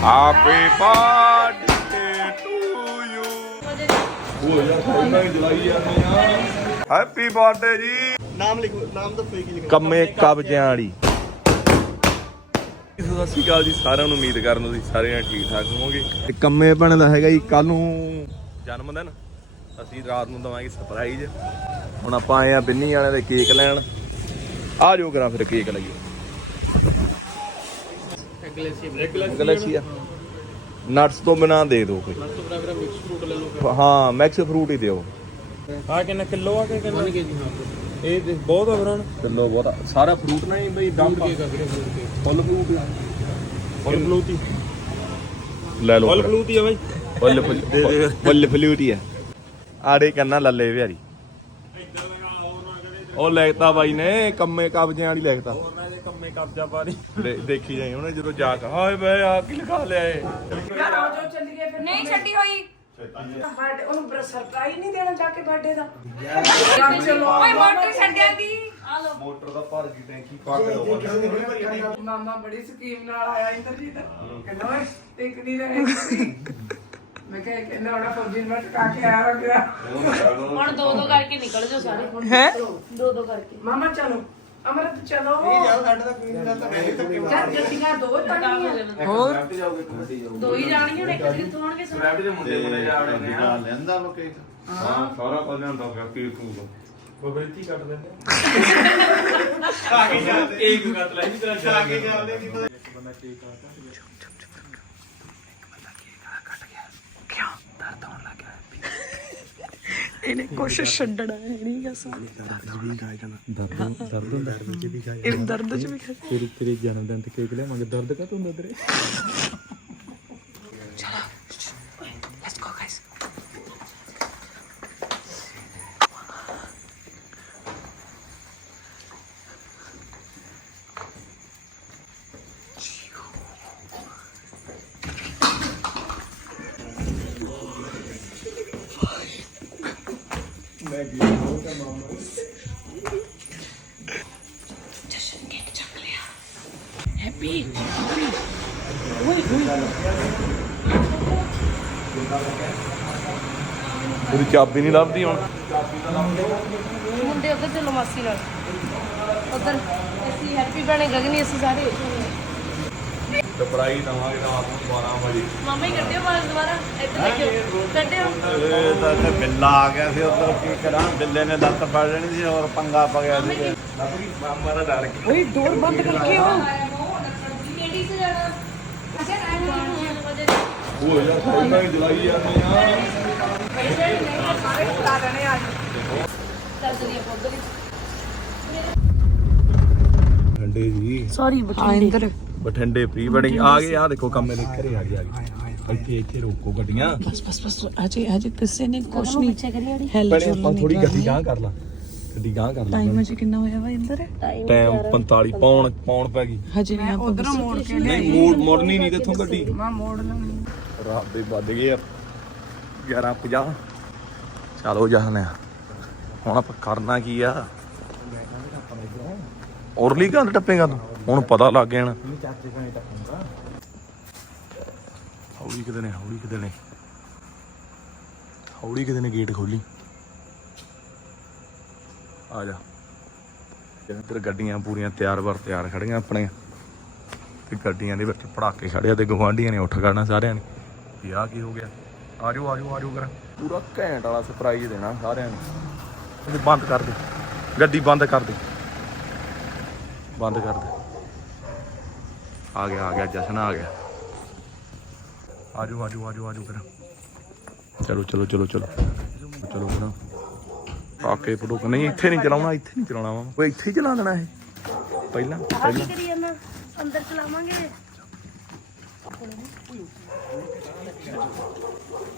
Happy birthday to you. ਉਹ ਯਾਰ ਪਹਿਲਾਂ ਹੀ ਜਲਾਈ ਜਾਂਦੇ ਆ ਹੈਪੀ ਬਰਥਡੇ ਜੀ। ਨਾਮ ਲਿਖੋ ਨਾਮ ਦੱਸੋ ਕੀ ਲਿਖਣਾ ਕੰਮੇ ਕਬਜ਼ਿਆਂ ਵਾਲੀ। ਸਤਿ ਸ਼੍ਰੀ ਅਕਾਲ ਜੀ ਸਾਰਿਆਂ ਨੂੰ ਉਮੀਦ ਕਰਨ ਤੁਸੀਂ ਸਾਰੇ ਜਣੇ ਠੀਕ ਠਾਕ ਹੋਵੋਗੇ। ਤੇ ਕੰਮੇ ਭੈਣ ਦਾ ਹੈਗਾ ਜੀ ਕੱਲ ਨੂੰ ਜਨਮ ਦਿਨ। ਅਸੀਂ ਰਾਤ ਨੂੰ ਦਵਾਂਗੇ ਸਰਪ੍ਰਾਈਜ਼ ਹੁਣ ਆਪਾਂ ਆਏ ਆ ਬਿੰਨੀ ਵਾਲਿਆਂ ਦੇ ਕੇਕ ਲੈਣ। ਆ ਜਾਓ ਕਰਾਂ ਫਿਰ ਕੇਕ ਲਈਏ ਗਲੈਕਸੀ ਨਟਸ ਤੋਂ ਬਿਨਾ ਦੇ ਦਿਓ ਕੋਈ। ਹਾਂ ਮਿਕਸ ਫਰੂਟ ਹੀ ਦਿਓ। ਆ ਕਿੰਨਾ ਕਿਲੋ ਆ ਕਿ ਕਿੰਨਾ? 1 ਕੇਜੀ ਹਾਂ ਇਹ ਬਹੁਤ ਆ ਫਰਾਂ ਕਿਲੋ ਬਹੁਤਾ ਸਾਰਾ ਫਰੂਟ ਨਹੀਂ ਬਈ ਡੰਪ ਫੁੱਲ ਫਰੂਟ ਫੁੱਲ ਫਲੂਤੀ ਲੈ ਲਓ ਫੁੱਲ। ਫਲੂਤੀ ਆ ਬਾਈ। ਫੁੱਲ ਫੁੱਲ ਫੁੱਲ ਫਲੂਟ ਹੀ ਆ। ਆੜੇ ਕੰਨਾ ਲੱਲੇ ਵਿਹਾਰੀ। ਉਹ ਲੈਕਤਾ ਬਾਈ ਨੇ ਕੰਮੇ ਕਬਜਿਆਂ ਵਾਲੀ ਲੈਕਤਾ। ਉਹਨਾਂ ਦੇ ਕੰਮੇ ਕਬਜ਼ਾ ਪਾ ਰਹੀ ਦੇ- ਦੇਖੀ ਜਾਈ ਉਹਨੇ ਜਦੋਂ ਜਾ ਕੇ ਹਾਏ ਬਈ ਆ ਕੀ ਲਿਖਾ ਲਿਆ ਏ? ਨਹੀਂ ਛੱਡੀ ਹੋਈ। ਬਰਥਡੇ ਉਹਨੂੰ ਬਰ ਸਰਪ੍ਰਾਈਜ਼ ਨਹੀਂ ਦੇਣਾ ਜਾ ਕੇ ਬਰਥਡੇ ਦਾ? ਓਏ ਮੋਟਰ ਛੱਡਿਆ ਦੀ। ਆ ਲੋ ਮੋਟਰ ਦਾ ਭਰ ਗਈ ਟੈਂਕੀ ਪਾ ਕੇ ਮਾਮਾ ਬੜੀ ਸਕੀਮ ਨਾਲ ਆਇਆ ਇੰਦਰਜੀਤ। ਕਹਿੰਦਾ ਓਏ ਟਿਕ ਨਹੀਂ ਰਹੇ ਤੁਸੀਂ। ਮੈਂ ਕਿਹਾ ਕਹਿੰਦਾ ਉਹਦਾ ਫੌਜੀ ਨੂੰ ਟਕਾ ਕੇ ਆਇਆ ਗਿਆ ਹੁਣ ਦੋ ਦੋ ਕਰਕੇ ਨਿਕਲ ਜਾਓ ਸਾਰੇ। ਹੈ? ਦੋ ਦੋ ਕਰਕੇ। ਮਾਮਾ ਚਲੋ। ਅਮਰਤ ਚਲੋ। ਜਦ। ਜੱਟੀਆਂ ਦੋ ਟੰਗੀਆਂ ਹੋਰ? ਦੋ ਹੀ ਜਾਣੀਆਂ ਨੇ ਇੱਕ ਕਿੱਥੋਂ ਆਉਣਗੇ ਸਭ ਦੇ ਮੁੰਡੇ ਮੁੰਡੇ ਜਾਣੇ ਨੇ ਲੈਂਦਾ ਵਾ ਕੇਕ ਹਾਂ ਸਾਰਾ ਕੁਝ ਲਿਆਂਦਾ ਪਿਆ ਕੇਕ ਕੂਕ ਬਬਰਤੀ ਕੱਟ ਦਿੰਦੇ ਆ। ਕੇ ਜਾਂਦੇ। ਇੱਕ ਕੱਟ ਲੈ। ਜੀ ਤੇਰਾ ਆ ਕੇ ਜਾਂਦੇ ਕੀ ਪਤਾ ਇੱਕ ਬੰਦਾ ਕੇਕ ਆਤਾ ਇਹਨੇ ਕੋਸ਼ਿਸ਼ ਛੱਡਣਾ ਹੈ ਨਹੀਂ ਗਾ ਸਾਰੀ ਦਰਦ ਦਰਦ ਹੁੰਦਾ। ਦਰਦ ਚ ਵੀ ਖਾਇਆ ਇਹ ਦਰਦ ਚ ਵੀ ਖਾ ਤੇਰੇ ਤੇਰੇ ਜਨਮ ਦਿਨ ਤੇ ਕੇਕ ਲਿਆਵਾਂਗੇ। ਦਰਦ ਕਾ ਹੁੰਦਾ ਤੇਰੇ? ਜਸ਼ਨ ਕੇਕ ਚੱਕ ਲਿਆ ਹੈਪੀ ਉਹਦੀ ਚਾਬੀ ਨਹੀਂ ਲੱਭਦੀ ਹੁਣ? ਮੁੰਡੇ ਉਧਰ ਚਲੋ ਮਾਸੀ ਨਾਲ। ਉਧਰ, ਅਸੀਂ ਹੈਪੀ ਬਣੇ ਗਗਨੀ, ਅਸੀਂ ਸਾਰੇ। ਸਰਪ੍ਰਾਈਜ਼ ਦਵਾਂਗੇ ਰਾਤ ਨੂੰ 12 ਵਜੇ। ਮਾਮਾ ਹੀ ਕੱਢਿਓ ਬਾਅਦ ਦੁਬਾਰਾ। ਇੱਧਰ ਦੇਖਿਓ। ਕੱਢਿਓ। ਇਹ ਤਾਂ ਤੇ ਬਿੱਲਾ ਆ ਗਿਆ ਸੀ ਉਧਰ ਕੀ ਕਰਾਂ? ਬਿੱਲੇ ਨੇ ਲੱਤ ਫੜ ਲੈਣੀ ਸੀ ਔਰ ਪੰਗਾ ਪ ਗਿਆ ਸੀ। ਮਾਮਾ ਦਾ ਡਰ ਗਿਆ ਓਏ ਡੋਰ ਬੰਦ ਕਰਕੇ ਹੋ ਉਹ ਯਾਰ ਪਹਿਲਾਂ ਹੀ ਜਲਾਈ ਜਾਂਦੇ ਆ ਚੱਲ ਚਲੀਏ ਉਧਰ ਹੀ ਠੰਡੇ ਜੀ ਸੌਰੀ ਬਠਿੰਡੇ ਬਠਿੰਡੇ ਪ੍ਰੀ ਵੈਡਿੰਗ ਆ ਗਏ ਆ ਦੇਖੋ ਕੰਮ ਮੇਰੇ ਘਰੇ ਆ ਗਏ ਆ ਗਏ। ਇੱਥੇ ਇੱਥੇ ਰੋਕੋ ਗੱਡੀਆਂ। ਬਸ ਬਸ ਬਸ ਅਜੇ ਅਜੇ ਕਿਸੇ ਨੇ ਕੁਛ ਨਹੀਂ। ਪਿੱਛੇ ਕਰੀ ਅੜੀ ਹੈਲ ਪਹਿਲੇ ਆਪਾਂ ਥੋੜੀ ਗੱਡੀ ਗਾਂ ਕਰ ਲਾ। ਗੱਡੀ ਗਾਂ ਕਰ ਲਾ ਟਾਈਮ ਅਜੇ ਕਿੰਨਾ ਹੋਇਆ ਵਾ ਇੰਦਰ? ਟਾਈਮ 45 ਪੌਣ ਪੌਣ ਪੈ ਗਈ। ਹਜੇ ਨਹੀਂ ਆਪਾਂ ਉਧਰੋਂ ਮੋੜ ਕੇ ਨਹੀਂ ਮੋੜ ਮੋੜਨੀ ਨਹੀਂ ਕਿੱਥੋਂ ਗੱਡੀ। ਮੈਂ ਮੋੜ ਲੈਣੀ ਰਾਤ ਦੇ ਵੱਜ ਗਏ ਆ 11:50 ਚਲੋ ਜਾਣੇ ਆ ਹੁਣ ਆਪਾਂ ਕਰਨਾ ਕੀ ਆ? ਔਰਲੀ ਘੰਟ ਟੱਪੇਗਾ ਤੂੰ। ਹੁਣ ਪਤਾ ਲੱਗ ਗਿਆ ਨਾ। ਹੌਲੀ ਕਿਤੇ ਨੇ ਹੌਲੀ ਕਿਤੇ ਨੇ। ਹੌਲੀ ਕਿਤੇ ਨੇ ਗੇਟ ਖੋਲੀ। ਆ ਜਾ। ਇੱਧਰ ਗੱਡੀਆਂ ਪੂਰੀਆਂ ਤਿਆਰ ਬਰ ਤਿਆਰ ਖੜੀਆਂ ਆਪਣੀਆਂ। ਤੇ ਗੱਡੀਆਂ ਦੇ ਵਿੱਚ ਪੜਾਕੇ ਖੜਿਆ ਤੇ ਗਵਾਂਢੀਆਂ ਨੇ ਉੱਠ ਖੜਨਾ ਸਾਰਿਆਂ ਨੇ। ਵੀ ਆਹ ਕੀ ਹੋ ਗਿਆ? ਆਜੋ ਆਜੋ ਆਜੋ ਕਰ। ਪੂਰਾ ਘੈਂਟ ਵਾਲਾ ਸਰਪ੍ਰਾਈਜ਼ ਦੇਣਾ ਸਾਰਿਆਂ ਨੂੰ। ਬੰਦ ਕਰ ਦੇ। ਗੱਡੀ ਬੰਦ ਕਰ ਦੇ। ਬੰਦ ਕਰ ਦੇ। ਆ ਗਿਆ ਆ ਗਿਆ ਜਸ਼ਨ ਆ ਗਿਆ। ਆਜੋ ਆਜੋ ਆਜੋ ਆਜੋ ਕਰ ਚਲੋ ਚਲੋ ਚਲੋ ਚਲੋ। ਚਲੋ ਕਰ ਆਕੇ ਫੋਟੋ ਨਹੀਂ ਇੱਥੇ ਨਹੀਂ ਚਲਾਉਣਾ ਇੱਥੇ ਨਹੀਂ ਚਲਾਉਣਾ ਵਾ। ਉਹ ਇੱਥੇ ਹੀ ਚਲਾ ਦੇਣਾ ਇਹ? ਪਹਿਲਾਂ ਪਹਿਲਾਂ। ਕਰੀ ਜਾਣਾ ਅੰਦਰ ਚਲਾਵਾਂਗੇ।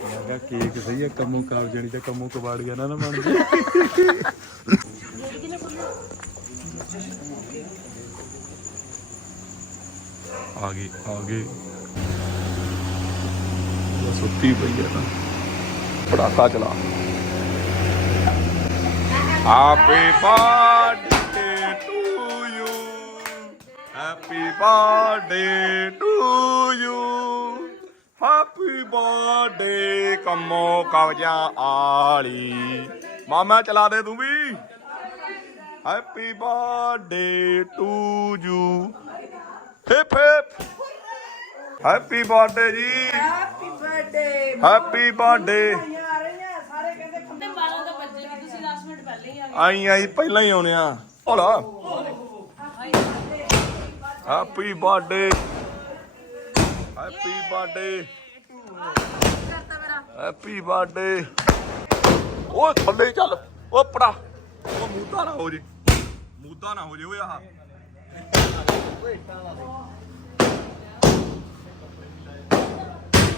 ਹੈਗਾ ਕੇਕ ਸਹੀ ਹੈ ਕੰਮੋਂ ਕਾਬ ਜਣੀ ਤੇ ਕੰਮੋਂ ਕਬਾੜ ਗਿਆ ਨਾ ਨਾ ਬਣ ਆ ਗਏ ਆ ਗਏ ਉਹ ਸੁੱਤੀ ਪਈ ਹੈ ਤਾਂ। ਪੜਾਕਾ ਚਲਾ। Happy birthday to you happy birthday to you birthday ਕੰਮੋ ਕਵਜਾਂ ਆਲੀ। ਮਾਮਾ, ਚਲਾ ਦੇ ਤੂੰ ਵੀ। Happy birthday to you hip hip happy birthday ਜੀ ਹੈਪੀ ਬਰਥਡੇ ਹੈਪੀ ਬਰਥਡੇ ਆ ਰਹੀਆਂ ਸਾਰੇ ਕਹਿੰਦੇ ਤੇ 12 ਦਾ ਵੱਜੇ ਨਹੀਂ ਤੁਸੀਂ 10 ਮਿੰਟ ਪਹਿਲੇ ਹੀ ਆ ਆਈ ਆਈ ਪਹਿਲਾਂ ਹੀ ਆਉਣੇ ਆ। Hola happy birthday happy birthday happy birthday ਓਏ ਥੱਲੇ ਚੱਲ ਓ ਪੜਾ। ਉਹ ਮੂਦਾ ਨਾ ਹੋ ਜੇ। ਮੂਦਾ ਨਾ ਹੋ ਜੇ ਓਏ ਆਹ।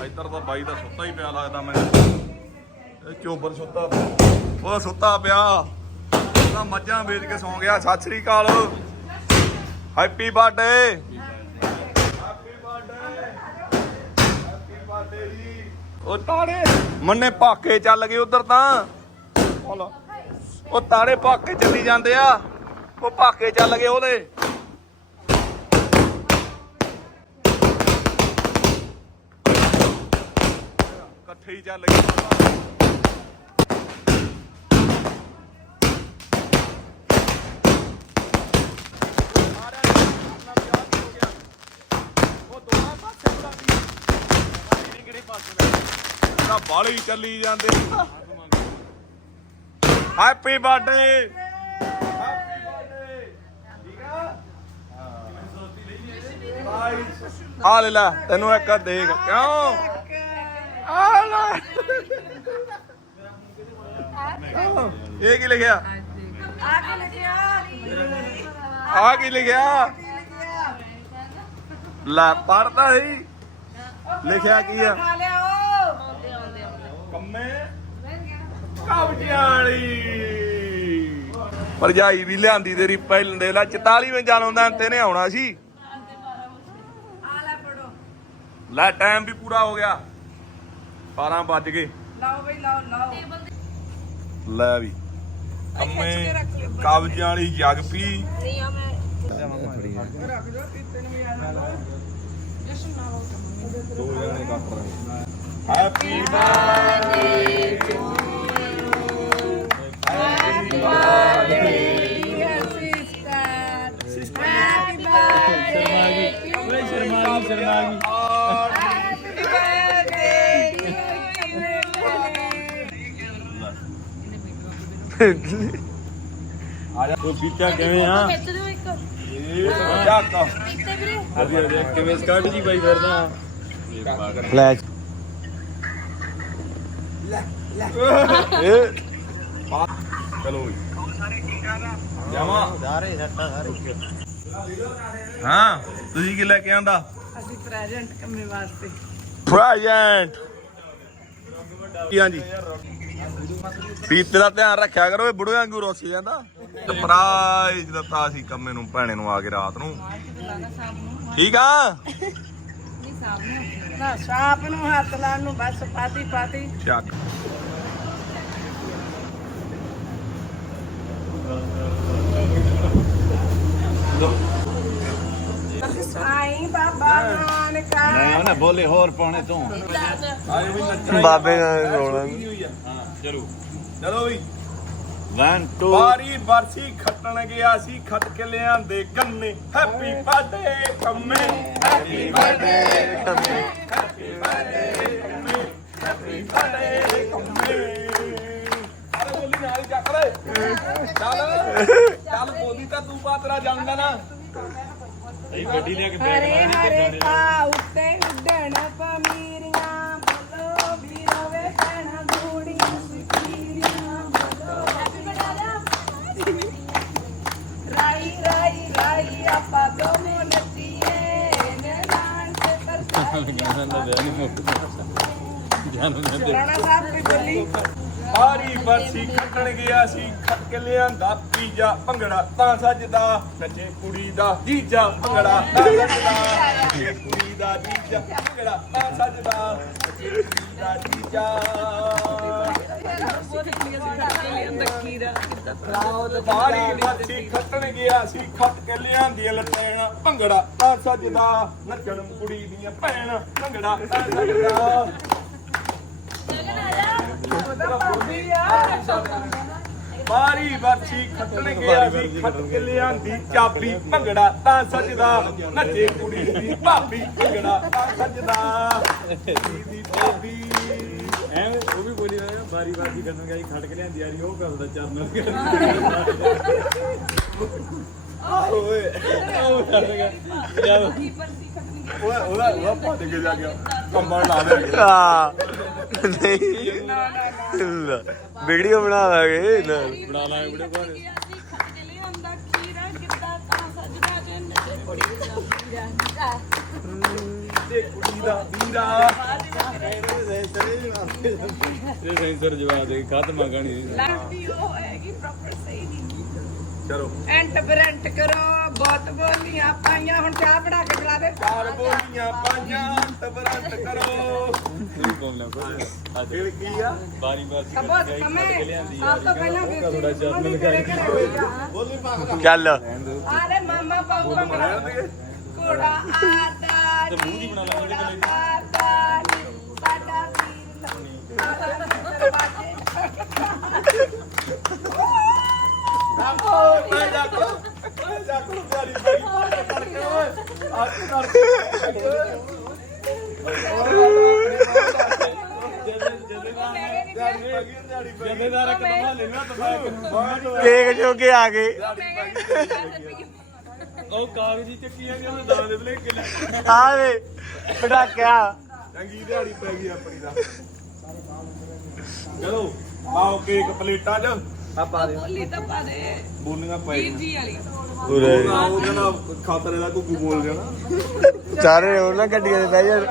ਇੱਧਰ ਤਾਂ ਬਾਈ ਦਾ ਸੁੱਤਾ ਹੀ ਪਿਆ ਲੱਗਦਾ ਮੈਨੂੰ। ਇਹ ਚੋਬਰ ਸੁੱਤਾ ਪਿਆ। ਉਹ ਸੁੱਤਾ ਪਿਆ। ਉਹਦਾ ਮੱਝਾਂ ਵੇਚ ਕੇ ਸੌਂ ਗਿਆ। ਸਤਿ ਸ੍ਰੀ ਅਕਾਲ। ਹੈਪੀ ਬਰਥਡੇ ਉਹ ਤਾੜੇ। ਮੰਨੇ ਪਾਕੇ ਚੱਲ ਗਏ ਉਧਰ ਤਾਂ। ਉਹ ਤਾੜੇ ਪਾਕੇ ਚੱਲੀ ਜਾਂਦੇ ਆ। ਉਹ ਪਾਕੇ ਚੱਲ ਗਏ ਉਹਦੇ। ਇਕੱਠੇ ਹੀ ਚੱਲ ਦਾ ਬਾਲੀ ਚੱਲੀ ਜਾਂਦੇ। ਹੈਪੀ ਬਰਥਡੇ ਹੈਪੀ ਬਰਥਡੇ ਠੀਕ ਆ ਆ ਲੈ ਲੈ ਤੈਨੂੰ ਇੱਕ ਦੇਖ। ਕਿਉਂ? ਆ ਲੈ ਇਹ ਕੀ ਲਿਖਿਆ? ਆ ਕੇ ਲਿਖਿਆ? ਆ ਕੀ ਲਿਖਿਆ ਲੈ ਪੜਦਾ ਹੀ ਲਿਖਿਆ ਕੀ ਆ? ਕੰਮੇ ਕਬਜਾਲੀ ਭਰਜਾਈ ਵੀ ਲਿਆਂਦੀ ਤੇਰੀ ਪਹਿਲਾਂ ਦੇ ਲੈ 44ਵੇਂ ਜਨਮ ਦਿਨ ਆਉਣਾ ਸੀ। ਲੈ ਟਾਈਮ ਵੀ ਪੂਰਾ ਹੋ ਗਿਆ। 12 ਵੱਜ ਗਏ। ਲਾਓ ਬਈ ਲਾਓ ਲਾਓ। ਲੈ ਵੀ। ਕੰਮੇ ਕਬਜਾਂ ਵਾਲੀ ਜਗ ਪੀ। ਨਹੀਂ ਆ ਮੈਂ ਰੱਖ ਨਾ ਦੋ ਜਣੇ ਕੱਟ ਰਹੇ। Happy birthday happy birthday sister happy birthday Sharma ਗਈ ਸ਼ਰਮਾ ਗਈ ਆ ਜਾ ਤੂੰ ਪੀਤਾ ਕਿਵੇਂ ਆ? ਖਿੱਚ ਦਿਓ ਇੱਕ। ਇਹ ਚੱਕ ਪੀਤੇ ਵੀਰੇ। ਵਧੀਆ ਵਧੀਆ ਕਿਵੇਂ ਸਕਾਟ ਜੀ ਬਾਈ ਫਿਰਦਾ? ਫਲੈਸ਼ ਇਹ ਪਾ- ਚਲੋ ਵੀ ਜਾਵਾ? ਹਾਂ ਤੁਸੀਂ ਕੀ ਲੈ ਕੇ ਆਂਦਾ? ਅਸੀਂ ਪ੍ਰੈਜ਼ੈਂਟ ਕੰਮੇ ਵਾਸਤੇ। ਪ੍ਰੈਜ਼ੈਂਟ ਹਾਂਜੀ। ਪੀਤੇ ਦਾ ਧਿਆਨ ਰੱਖਿਆ ਕਰੋ ਇਹ ਬੁੜੇ ਵਾਂਗੂ ਰੋਸੀ ਜਾਂਦਾ। ਸਰਪ੍ਰਾਈਜ਼ ਦਿੱਤਾ ਸੀ ਕੰਮੇ ਨੂੰ ਭੈਣੇ ਨੂੰ ਆ ਕੇ ਰਾਤ ਨੂੰ। ਠੀਕ ਆ? ਨਾ ਸਾਪ ਨੂੰ ਹੱਥ ਲਾਉਣ ਨੂੰ ਬਸ ਪਾਤੀ ਪਾਤੀ ਚੱਕ ਆਈ ਬਾਬਾ ਉਹਨੇ ਬੋਲੇ ਹੋਰ ਪਾਉਣੇ ਤੂੰ। ਬਾਬੇ ਨਾਲ ਰੋਣਾ ਚਲੋ ਚਲੋ ਵੀ। 1 2 ਬਾਰੀ ਬਰਸੀ ਖੱਟਣ ਗਿਆ ਸੀ ਖੱਟ ਕੇ ਲਿਆਂਦੇ ਗੰਨੇ। ਹੈਪੀ ਬਰਥਡੇ ਕੰਮੇ। ਹੈਪੀ ਬਰਥਡੇ ਕੰਮੇ। ਹੈਪੀ ਬਰਥਡੇ ਕੰਮੇ। ਹੈਪੀ ਬਰਥਡੇ ਕੰਮੇ। ਅਰੇ ਬੋਲੀ ਨਾਲ ਜਾ ਕਰੇ ਚੱਲ ਚੱਲ ਬੋਲੀ ਤਾਂ ਤੂੰ ਬਾ ਤੇਰਾ ਜਨਮ ਨਾ। ਇਹ ਗੱਡੀ ਲੈ ਕੇ ਹਰੇ ਹਰੇ ਪਾ ਉੱਤੇ ਆਪਾ ਦੋਨੋਂ ਨੱਚੀਏ ਨੈਣਾਂ ਤੇ ਪਰਸਾਈਆਂ ਰਾਣਾ ਸਾਹਿਬ ਕੋਈ ਬੋਲੀ ਸਾਰੀ ਬਰਸੀ ਖੱਟਣ ਗਿਆ ਸੀ ਖੱਟ ਕੇ ਲਿਆਂਦਾ ਪੀਜਾ ਭੰਗੜਾ ਤਾਂ ਸੱਜਦਾ। ਨੱਚੇ ਕੁੜੀ ਦਾ ਜੀਜਾ ਭੰਗੜਾ ਤਾਂ ਸੱਜਦਾ। ਨੱਚੇ ਕੁੜੀ ਦਾ ਜੀਜਾ ਭੰਗੜਾ ਤਾਂ ਸੱਜਦਾ। ਨੱਚੇ ਕੁੜੀ ਦਾ ਜੀਜਾ ਸਾਰੀ ਬਰਸੀ ਖੱਟਣ ਗਿਆ ਸੀ ਖੱਟ ਕੇ ਲਿਆਂਦੀਆਂ ਲਟੈਣਾ ਭੰਗੜਾ ਤਾਂ ਸੱਜਦਾ ਨੱਚਣ ਕੁੜੀ ਦੀਆਂ ਭੈਣ ਭੰਗੜਾ ਤਾਂ ਸੱਜਦਾ ਉਹਦਾ ਵਰਛੀ ਖੱਟਣ ਗਿਆ ਸੀ ਖੱਟ ਕੇ ਲਿਆਂਦੀ ਚਾਬੀ ਭੰਗੜਾ ਤਾਂ ਸੱਜਦਾ ਨੱਚੇ ਕੁੜੀ ਦੀ ਭਾਬੀ, ਭੰਗੜਾ ਤਾਂ ਸੱਜਦਾ ਦੀ ਭਾਬੀ ਐਵੇਂ ਉਹ ਵੀ ਬੋਲੀ ਨਾ ਬਾਰੀ ਬਾਰੀ ਕਰਨ ਗਿਆ ਖੜ ਕੇ ਲਿਆਂਦੀ ਯਾਰੀ ਉਹ ਕਰਦਾ ਚਰਨ ਓਏ ਉਹ ਕਰ ਗਿਆ। ਜਦ ਉਹਦਾ ਉਹਦਾ ਉਹਦਾ ਭੱਜ ਕੇ ਜਾ ਗਿਆ ਕੰਬਲ ਲਾ ਦੇ ਆ ਨਹੀਂ। ਵੀਡੀਓ ਬਣਾਵਾਂਗੇ ਨਾ। ਬਣਾ ਲਾ ਵੀਡੀਓ ਤੇ ਕੁੜੀ ਦਾ ਵੀਰਾ ਇਹ ਸੈਂਸਰ ਜਵਾਬ ਦੇ ਖਤਮ ਗਾਣੀ ਲੱਗਦੀ ਉਹ ਹੋਏਗੀ ਪ੍ਰੋਪਰ ਸਹੀ ਨਹੀਂ। ਚਲੋ। ਐਂਟ ਬਰੈਂਟ ਕਰੋ ਬਹੁਤ ਬੋਲੀਆਂ ਪਾਈਆਂ ਹੁਣ ਚਾਹ ਬਣਾ ਕੇ ਪਿਲਾ ਦੇ ਚਾਰ ਬੋਲੀਆਂ ਪਾਈਆਂ ਤਬਰੰਤ ਕਰੋ। ਇਹ ਕੋਲ ਨਾ ਕੋਈ ਅੱਜ ਦਿਲ ਕੀ ਆ? ਬਾਰੀ ਬਾਰੀ ਕਬੋ ਸਮੇਂ ਸਭ ਤੋਂ ਪਹਿਲਾਂ ਵੀ ਥੋੜਾ ਚਰਨ ਲਗਾਈ ਚੱਲ। ਆਲੇ ਮਾਮਾ ਪਾਉ ਭੰਗੜਾ ਘੋੜਾ ਆਦਾ ਤੇ ਮੂੰਹ ਦੀ ਬਣਾ ਲਾ ਉਹਦੇ ਕੋਲ। ਆਦਾ ਨੀ, ਸਾਡਾ ਵੀਰ ਆਦਾ ਨੀ ਦਰਵਾਜ਼ੇ ਓਏ ਮੈਂ ਜਾ ਕੋ ਮੈਂ ਜਾ ਕੋ ਪਿਆਰੀ ਬੜੀ ਮਾਰ ਕਰਕੇ ਓਏ ਹੱਥ ਕਰ ਜਥੇਦਾਰ ਇੱਕ ਦਫਾ ਲੈਣਾ ਤਫਾ ਕੇਕ ਜੋਗੇ ਆ ਗਏ ਉਹ ਕਾਗਜ਼ੀ ਚੱਕੀਆਂ ਨੇ ਉਹਦੇ ਦਾਣੇ ਦੇ ਬਲੇ ਕਿਲੇ ਆ ਵੇ ਪਟਾਕਿਆ। ਚੰਗੀ ਦਿਹਾੜੀ ਪੈ ਗਈ ਆਪਣੀ ਦਾ ਚਲੋ ਆਓ ਕੇਕ ਪਲੇਟਾਂ 'ਚ। ਆ ਪਾ ਦੇ। ਬੋਲੀ ਤਾਂ ਪਾ ਦੇ। ਬੋਲੀਆਂ ਪੈ ਵੀਰ ਜੀ ਵਾਲੀ। ਉਹ ਕਹਿੰਦਾ ਖਾਤਰੇ ਦਾ ਘੁੱਗੂ ਬੋਲ ਜਾਣਾ ਸਾਰੇ ਉਹਨਾਂ ਗੱਡੀਆਂ ਦੇ ਬਹਿ ਜਾਣ